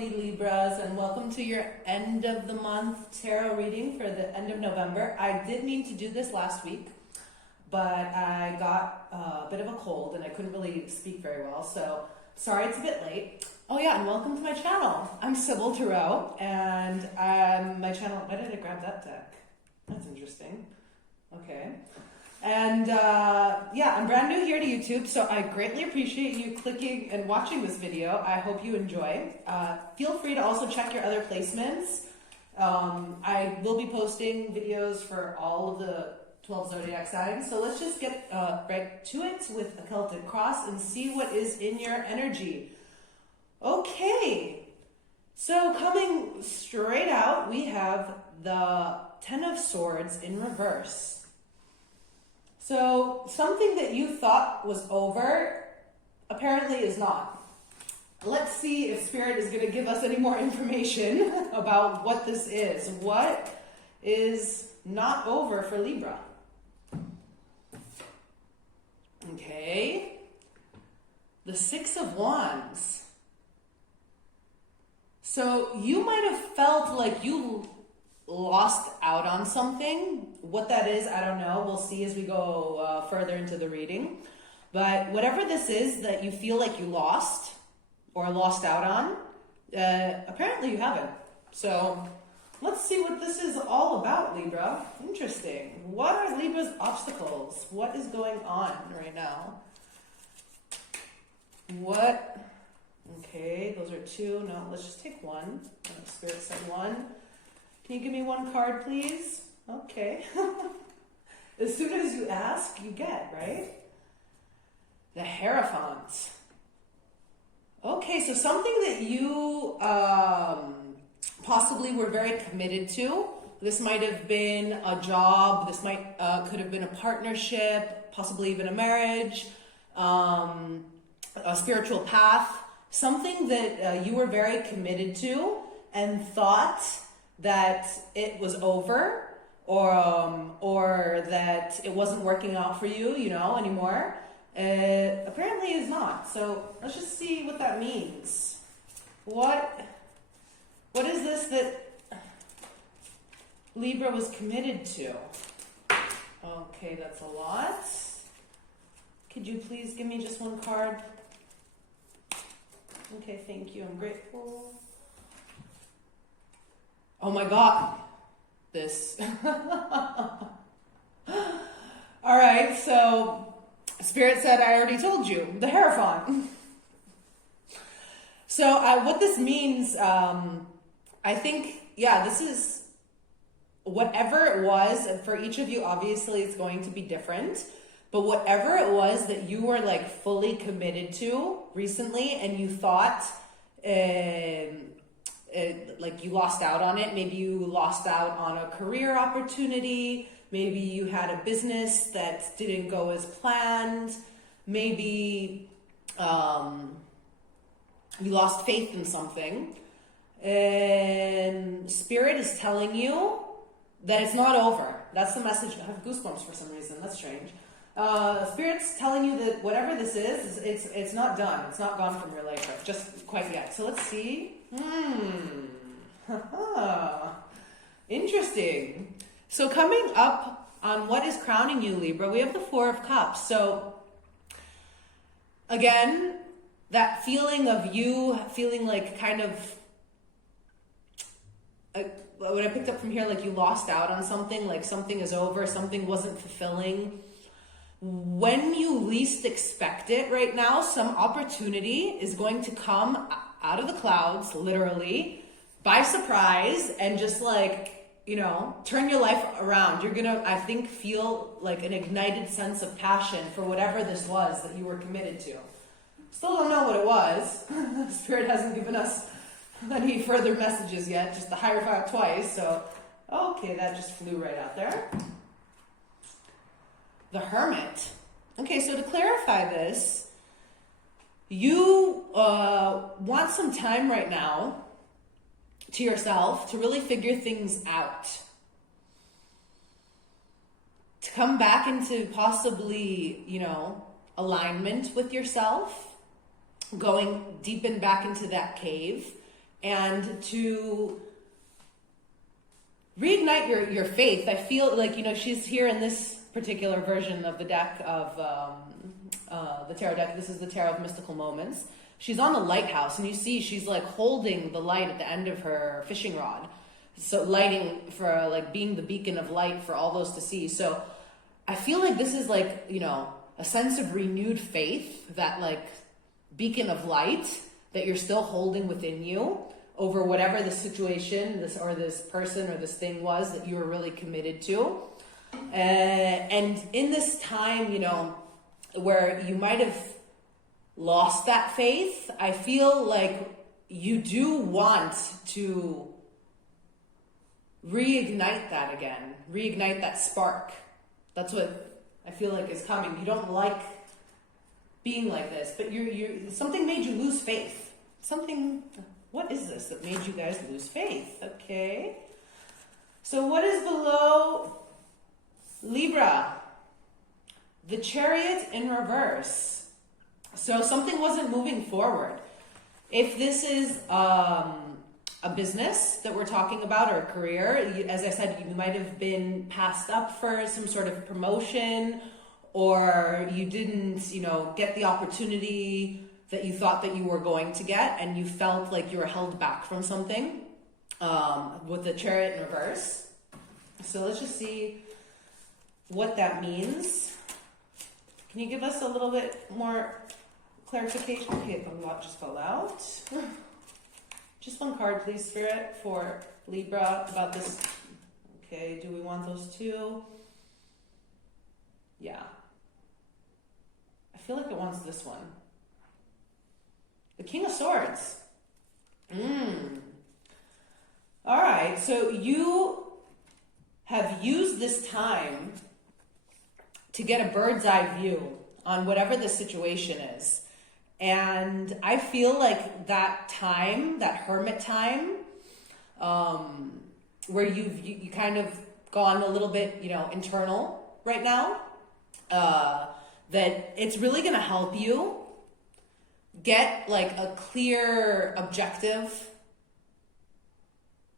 lovely Libras, and welcome to your end of the month tarot reading for the end of November. I did mean to do this last week, but I got a bit of a cold and I couldn't really speak very well, so sorry it's a bit late. Oh yeah, and welcome to my channel. I'm Sybil Tarot, and my channel, why did I grab that deck? That's interesting. Okay. And yeah, I'm brand new here to YouTube, so I greatly appreciate you clicking and watching this video. I hope you enjoy. Feel free to also check your other placements. I will be posting videos for all of the 12 zodiac signs. So let's just get right to it with a Celtic cross and see what is in your energy. Okay, so coming straight out, we have the Ten of Swords in reverse. So something that you thought was over apparently is not. Let's see if Spirit is going to give us any more information about what this is. What is not over for Libra? Okay. The Six of Wands. So you might have felt like you lost out on something. What that is, I don't know. We'll see as we go further into the reading. But whatever this is that you feel like you lost or lost out on, apparently you haven't. So let's see what this is all about, Libra. Interesting. What are Libra's obstacles? What is going on right now? What? Okay, those are two. No, let's just take one. Spirit said one. Can you give me one card, please? Okay. As soon as you ask, you get, right? The Hierophant. Okay, so something that you possibly were very committed to. This might have been a job. This might could have been a partnership, possibly even a marriage, a spiritual path. Something that you were very committed to and thought that it was over, or that it wasn't working out for you, anymore. Apparently is not. So let's just see what that means. What is this that Libra was committed to? Okay, that's a lot. Could you please give me just one card? Okay, thank you. I'm grateful. Oh my God, this. All right, so Spirit said, I already told you, the Hierophant. So what this means, I think, yeah, this is whatever it was, and for each of you, obviously it's going to be different, but whatever it was that you were like fully committed to recently and you thought, like you lost out on it. Maybe you lost out on a career opportunity. Maybe you had a business that didn't go as planned. Maybe you lost faith in something. And Spirit is telling you that it's not over. That's the message. I have goosebumps for some reason. That's strange. Spirit's telling you that whatever this is, it's not done. It's not gone from your life just quite yet. So let's see. Interesting. So coming up on what is crowning you, Libra, we have the Four of Cups. So again, that feeling of you feeling like kind of, what I picked up from here, like you lost out on something, like something is over, something wasn't fulfilling. When you least expect it right now, some opportunity is going to come out of the clouds, literally, by surprise, and just like, turn your life around. You're gonna, I think, feel like an ignited sense of passion for whatever this was that you were committed to. Still don't know what it was. Spirit hasn't given us any further messages yet, just the Hierophant twice, so, okay, that just flew right out there. The Hermit. Okay, so to clarify this, you want some time right now to yourself to really figure things out. To come back into possibly, alignment with yourself, going deep and back into that cave, and to reignite your faith. I feel like, she's here in this particular version of the deck of the tarot deck. This is the Tarot of Mystical Moments. She's on the lighthouse, and you see she's like holding the light at the end of her fishing rod. So lighting for like being the beacon of light for all those to see. So I feel like this is like, a sense of renewed faith, that like beacon of light that you're still holding within you over whatever the situation, this person or this thing was that you were really committed to. And in this time, where you might have lost that faith, I feel like you do want to reignite that again, reignite that spark. That's what I feel like is coming. You don't like being like this, but something made you lose faith. What is this that made you guys lose faith? Okay. So what is below Libra? The Chariot in reverse. So something wasn't moving forward. If this is a business that we're talking about, or a career, as I said, you might have been passed up for some sort of promotion, or you didn't, get the opportunity that you thought that you were going to get, and you felt like you were held back from something with the Chariot in reverse. So let's just see what that means. Can you give us a little bit more clarification? Okay, a lot just fell out. Just one card, please, Spirit, for Libra about this. Okay, do we want those two? Yeah. I feel like it wants this one. The King of Swords. All right, so you have used this time to get a bird's eye view on whatever the situation is. And I feel like that time, that hermit time, where you kind of gone a little bit, internal right now, that it's really going to help you get like a clear, objective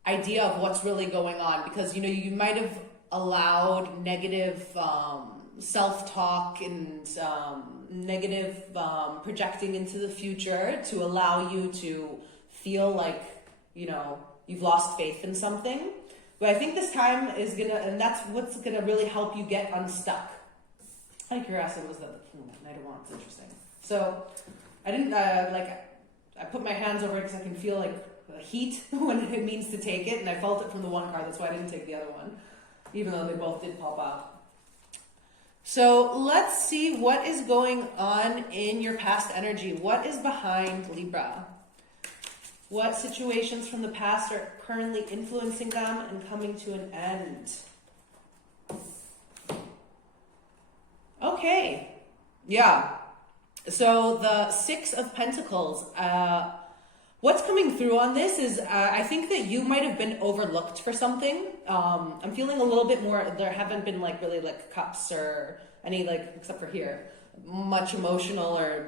idea of what's really going on. Because, you might have allowed negative self-talk and negative projecting into the future to allow you to feel like, you've lost faith in something. But I think this time is and that's what's gonna really help you get unstuck. Out of curiosity, was that the Knight of Wands? Interesting. So I didn't, I put my hands over it because I can feel like heat when it means to take it, and I felt it from the one card, that's why I didn't take the other one, even though they both did pop out. So let's see what is going on in your past energy. What is behind Libra? What situations from the past are currently influencing them and coming to an end? Okay. Yeah. So the Six of Pentacles. What's coming through on this is I think that you might have been overlooked for something. I'm feeling a little bit more, there haven't been really cups or any except for here, much emotional or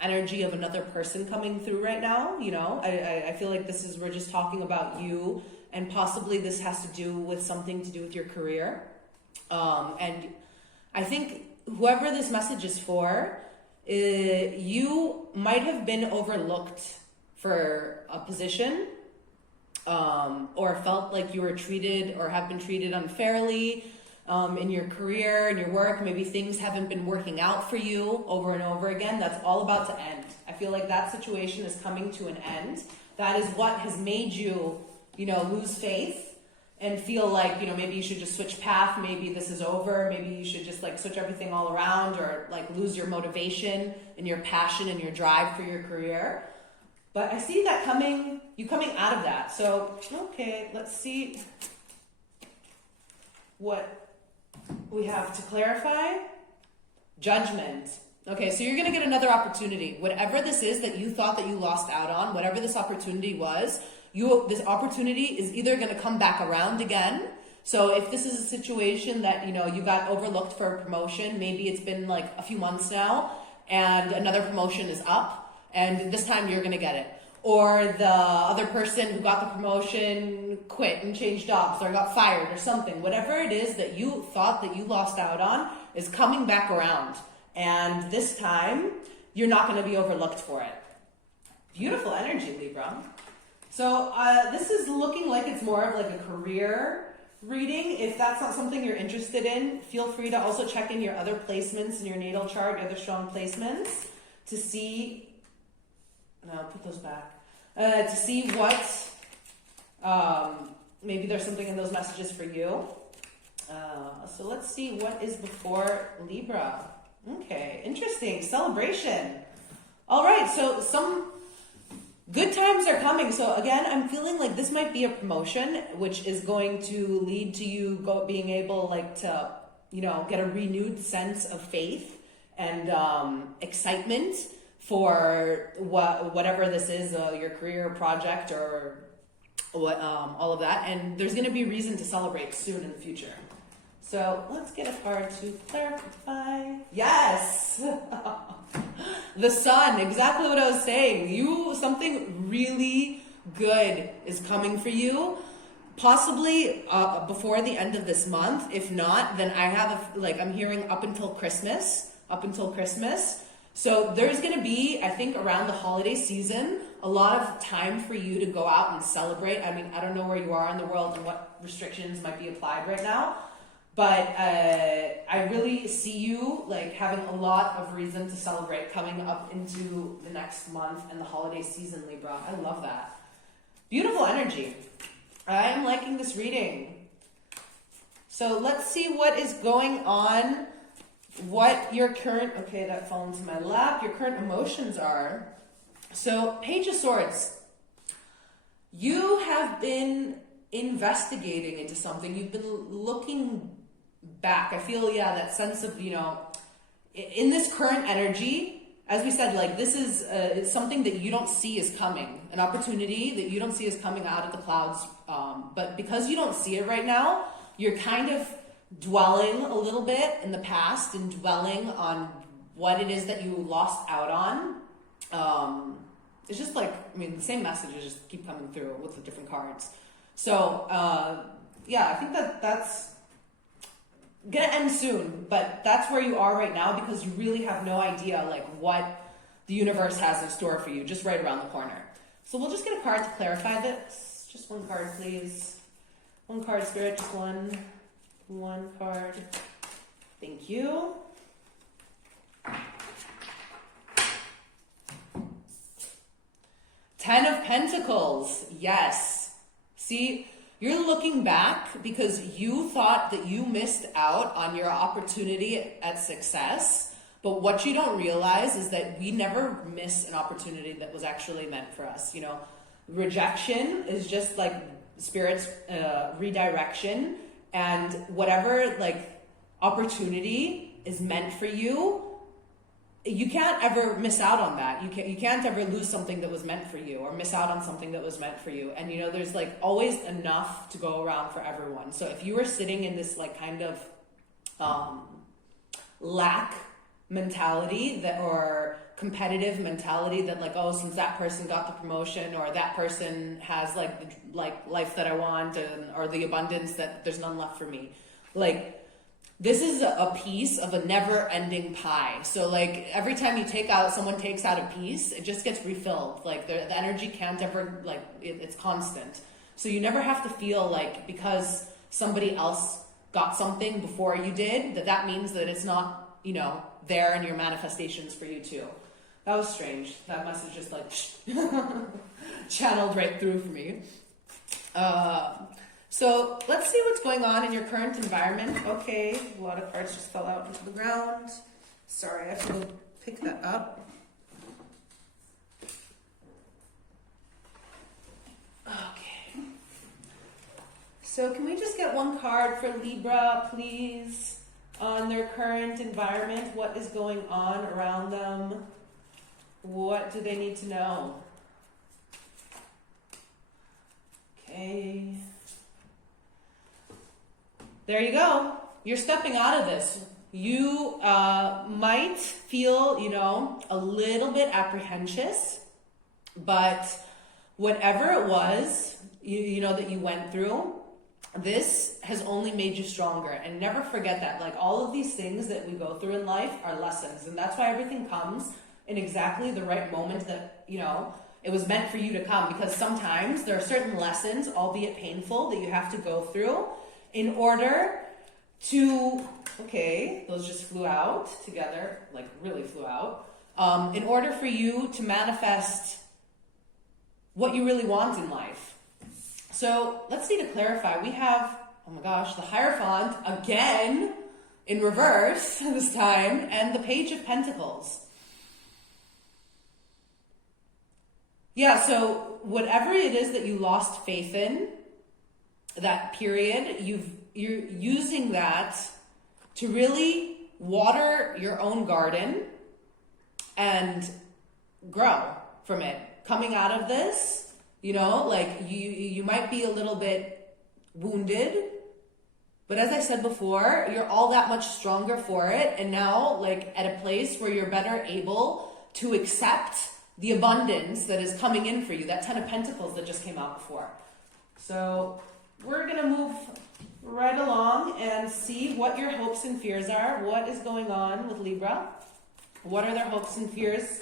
energy of another person coming through right now. I feel like we're just talking about you, and possibly this has to do with something to do with your career. And I think whoever this message is for, you might have been overlooked for a position, or felt like you were treated or have been treated unfairly in your career, in your work. Maybe things haven't been working out for you over and over again. That's all about to end. I feel like that situation is coming to an end. That is what has made you, lose faith and feel like, maybe you should just switch path. Maybe this is over. Maybe you should just switch everything all around, or lose your motivation and your passion and your drive for your career. But I see that you coming out of that. So, okay, let's see what we have to clarify. Judgment. Okay, so you're going to get another opportunity. Whatever this is that you thought that you lost out on, whatever this opportunity was, this opportunity is either going to come back around again. So if this is a situation that, you got overlooked for a promotion, maybe it's been a few months now, and another promotion is up, and this time you're going to get it. or the other person who got the promotion quit and changed jobs or got fired or something. Whatever it is that you thought that you lost out on is coming back around. And this time, you're not going to be overlooked for it. Beautiful energy, Libra. So this is looking like it's more of like a career reading. If that's not something you're interested in, feel free to also check in your other placements in your natal chart, your other strong placements, to see, and I'll put those back, to see what, maybe there's something in those messages for you. So let's see what is before Libra. Okay, interesting. Celebration. All right, so some good times are coming. So again, I'm feeling like this might be a promotion, which is going to lead to you being able to, get a renewed sense of faith and excitement for whatever this is, your career project or what, all of that. And there's going to be reason to celebrate soon in the future. So let's get a card to clarify. Yes! The sun, exactly what I was saying. Something really good is coming for you. Possibly before the end of this month. If not, then I have I'm hearing up until Christmas. So there's going to be, I think, around the holiday season, a lot of time for you to go out and celebrate. I mean, I don't know where you are in the world and what restrictions might be applied right now. But I really see you having a lot of reason to celebrate coming up into the next month and the holiday season, Libra. I love that. Beautiful energy. I am liking this reading. So let's see what is going on, what your current, okay, that fell into my lap, your current emotions are. So Page of Swords. You have been investigating into something. You've been looking back. I feel, that sense of, in this current energy, as we said, this is it's something that you don't see is coming, an opportunity that you don't see is coming out of the clouds. But because you don't see it right now, you're kind of dwelling a little bit in the past and dwelling on what it is that you lost out on. It's just the same messages just keep coming through with the different cards. So, I think that's gonna end soon, but that's where you are right now because you really have no idea what the universe has in store for you just right around the corner. So we'll just get a card to clarify this. Just one card, please. One card, Spirit, just one card. Thank you. Ten of Pentacles. Yes. See, you're looking back because you thought that you missed out on your opportunity at success. But what you don't realize is that we never miss an opportunity that was actually meant for us. Rejection is just Spirit's redirection. And whatever opportunity is meant for you, you can't ever miss out on that. You can't ever lose something that was meant for you or miss out on something that was meant for you. And there's always enough to go around for everyone. So if you were sitting in this kind of lack mentality or competitive mentality that since that person got the promotion or that person has the life that I want or the abundance that there's none left for me, this is a piece of a never-ending pie. So every time someone takes out a piece, it just gets refilled. The energy can't ever it's constant. So you never have to feel because somebody else got something before you did that means that it's not there in your manifestations for you too. That was strange. That message just channeled right through for me. So let's see what's going on in your current environment. Okay, a lot of cards just fell out into the ground. Sorry, I have to go pick that up. Okay. So can we just get one card for Libra, please, on their current environment? What is going on around them? What do they need to know? Okay. There you go. You're stepping out of this. You might feel, a little bit apprehensive, but whatever it was, you know, that you went through, this has only made you stronger. And never forget that, like, all of these things that we go through in life are lessons. And that's why everything comes in exactly the right moment that, you know, it was meant for you to come. Because sometimes there are certain lessons, albeit painful, that you have to go through in order to, okay, those just flew out together, like really flew out, in order for you to manifest what you really want in life. So let's see, to clarify, we have, oh my gosh, the Hierophant again in reverse this time, and the Page of Pentacles. Yeah, so whatever it is that you lost faith in, that period, you're using that to really water your own garden and grow from it. Coming out of this, you know, like you might be a little bit wounded, but as I said before, you're all that much stronger for it. And now, like, at a place where you're better able to accept the abundance that is coming in for you, that 10 of Pentacles that just came out before. So we're going to move right along and see what your hopes and fears are. What is going on with Libra? What are their hopes and fears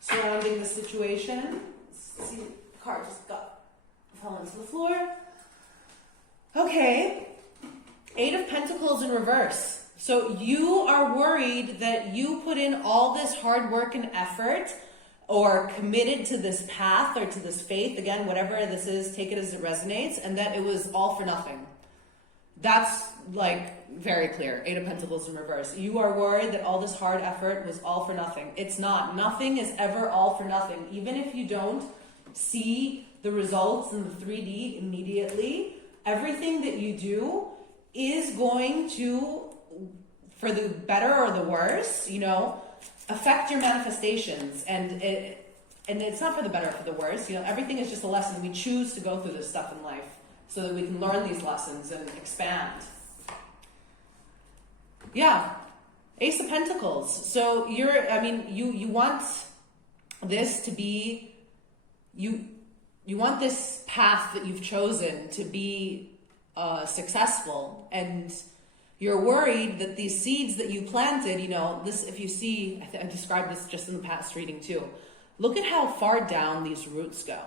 surrounding the situation? Let's see, the card just fell into the floor. Okay, 8 of Pentacles in reverse. So you are worried that you put in all this hard work and effort, or committed to this path or to this faith, again, whatever this is, take it as it resonates, and that it was all for nothing. That's, like, very clear. 8 of Pentacles in reverse. You are worried that all this hard effort was all for nothing. It's not. Nothing is ever all for nothing. Even if you don't see the results in the 3D immediately, everything that you do is going to, for the better or the worse, you know, affect your manifestations. And it's not for the better or for the worse. You know, everything is just a lesson. We choose to go through this stuff in life so that we can learn these lessons and expand. Yeah, Ace of Pentacles. So you want this to be, you want this path that you've chosen to be successful, and you're worried that these seeds that you planted, you know, this, if you see, I described this just in the past reading too. Look at how far down these roots go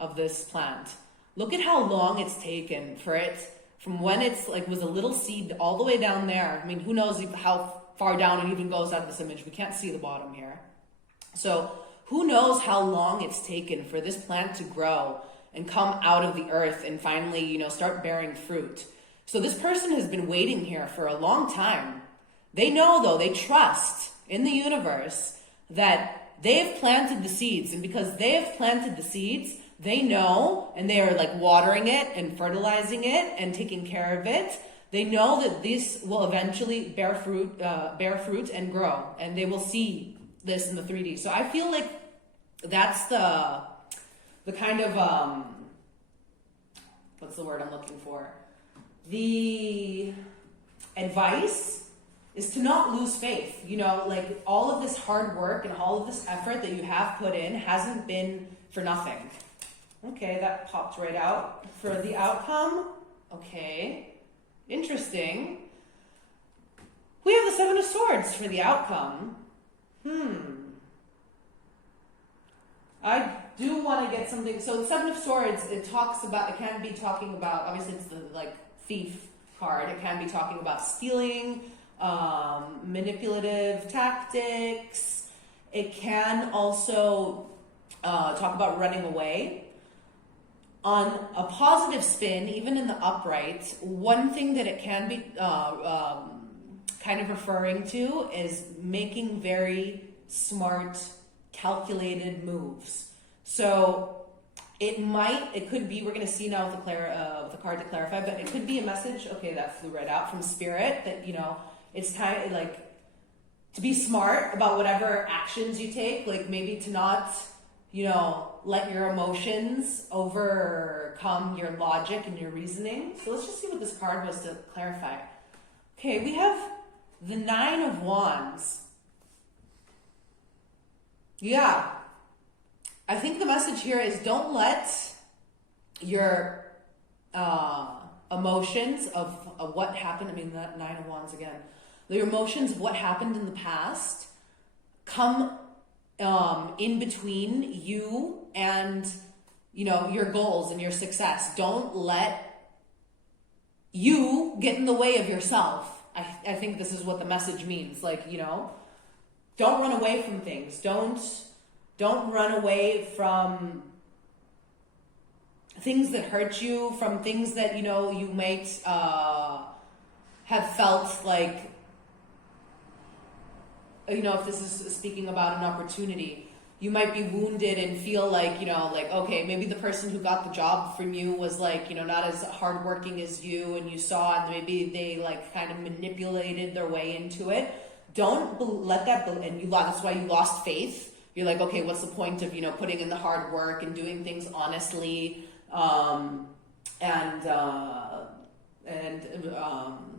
of this plant. Look at how long it's taken for it, from when it's like was a little seed all the way down there. I mean, who knows how far down it even goes out of this image. We can't see the bottom here. So who knows how long it's taken for this plant to grow and come out of the earth and finally, you know, start bearing fruit. So this person has been waiting here for a long time. They know, though, they trust in the universe that they have planted the seeds. And because they have planted the seeds, they know, and they are like watering it and fertilizing it and taking care of it. They know that this will eventually bear fruit and grow. And they will see this in the 3D. So I feel like that's the kind of, what's the word I'm looking for? The advice is to not lose faith. You know, like, all of this hard work and all of this effort that you have put in hasn't been for nothing. Okay, that popped right out. For the outcome, okay, interesting. We have the 7 of Swords for the outcome. I do want to get something. So the 7 of Swords, it can be talking about, obviously it's the, like, thief card. It can be talking about stealing, manipulative tactics. It can also talk about running away. On a positive spin, even in the upright, one thing that it can be kind of referring to is making very smart, calculated moves. So it could be, we're going to see now with the card to clarify, but it could be a message, okay, that flew right out, from Spirit, that, you know, it's time, like, to be smart about whatever actions you take, like maybe to not, you know, let your emotions overcome your logic and your reasoning. So let's just see what this card was to clarify. Okay, we have the 9 of Wands. Yeah. I think the message here is don't let your emotions of what happened, I mean, that Nine of Wands again, your emotions of what happened in the past come in between you and, you know, your goals and your success. Don't let you get in the way of yourself. I think this is what the message means. Like, you know, don't run away from things. Don't run away from things that hurt you, from things that, you know, you might have felt like, you know, if this is speaking about an opportunity, you might be wounded and feel like, you know, like, okay, maybe the person who got the job from you was like, you know, not as hardworking as you, and you saw, and maybe they like kind of manipulated their way into it. Don't let that, and that's why you lost faith. You're like, okay, what's the point of, you know, putting in the hard work and doing things honestly, and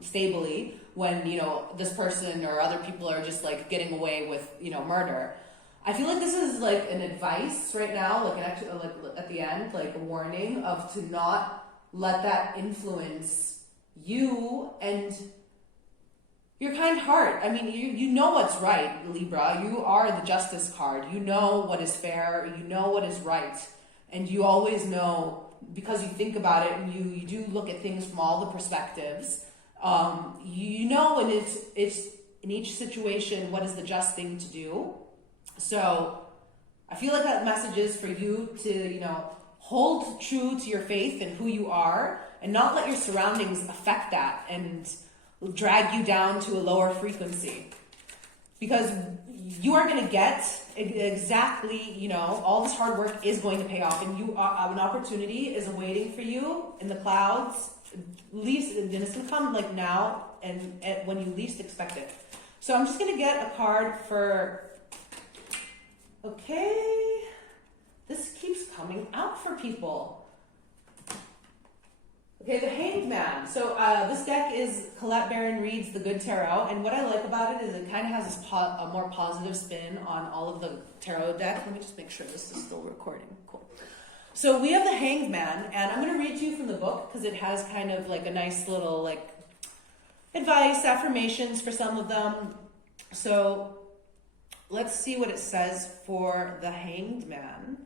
stably, when, you know, this person or other people are just like getting away with, you know, murder. I feel like this is like an advice right now, like at the end, like a warning of to not let that influence you and your kind heart. I mean, you know what's right, Libra. You are the Justice card. You know what is fair. You know what is right. And you always know, because you think about it and you do look at things from all the perspectives. You know, and it's in each situation, what is the just thing to do. So I feel like that message is for you to, you know, hold true to your faith and who you are, and not let your surroundings affect that and drag you down to a lower frequency. Because you are going to get exactly, you know, all this hard work is going to pay off, and you are, an opportunity is awaiting for you in the clouds, least, and it's going to come like now and when you least expect it. So I'm just going to get a card for, okay, this keeps coming out for people. Okay, the Hanged Man. So this deck is Colette Baron Reed's The Good Tarot, and what I like about it is it kind of has this a more positive spin on all of the tarot decks. Let me just make sure this is still recording. Cool. So we have the Hanged Man, and I'm going to read to you from the book because it has kind of like a nice little like advice, affirmations for some of them. So let's see what it says for the Hanged Man.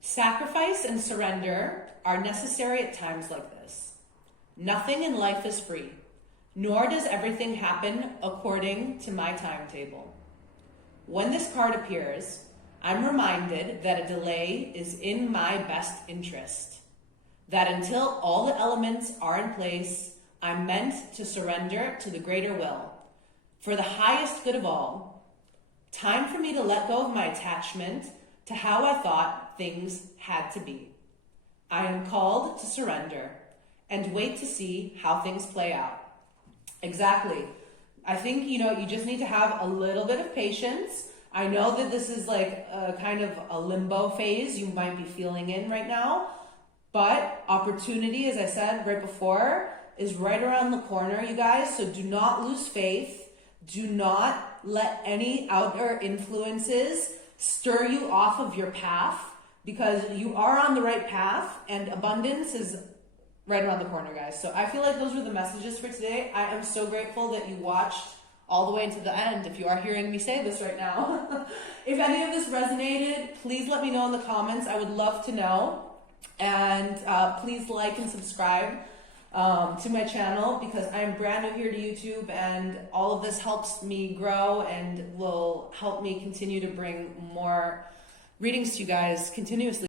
Sacrifice and surrender are necessary at times like this. Nothing in life is free, nor does everything happen according to my timetable. When this card appears, I'm reminded that a delay is in my best interest, that until all the elements are in place, I'm meant to surrender to the greater will, for the highest good of all. Time for me to let go of my attachment to how I thought things had to be. I am called to surrender and wait to see how things play out. Exactly. I think, you know, you just need to have a little bit of patience. I know that this is like a kind of a limbo phase you might be feeling in right now, but opportunity, as I said right before, is right around the corner, you guys. So do not lose faith. Do not let any outer influences stir you off of your path, because you are on the right path and abundance is right around the corner, guys. So I feel like those were the messages for today. I am so grateful that you watched all the way to the end, if you are hearing me say this right now. If any of this resonated, please let me know in the comments. I would love to know. And please like and subscribe to my channel, because I'm brand new here to YouTube, and all of this helps me grow and will help me continue to bring more readings to you guys continuously.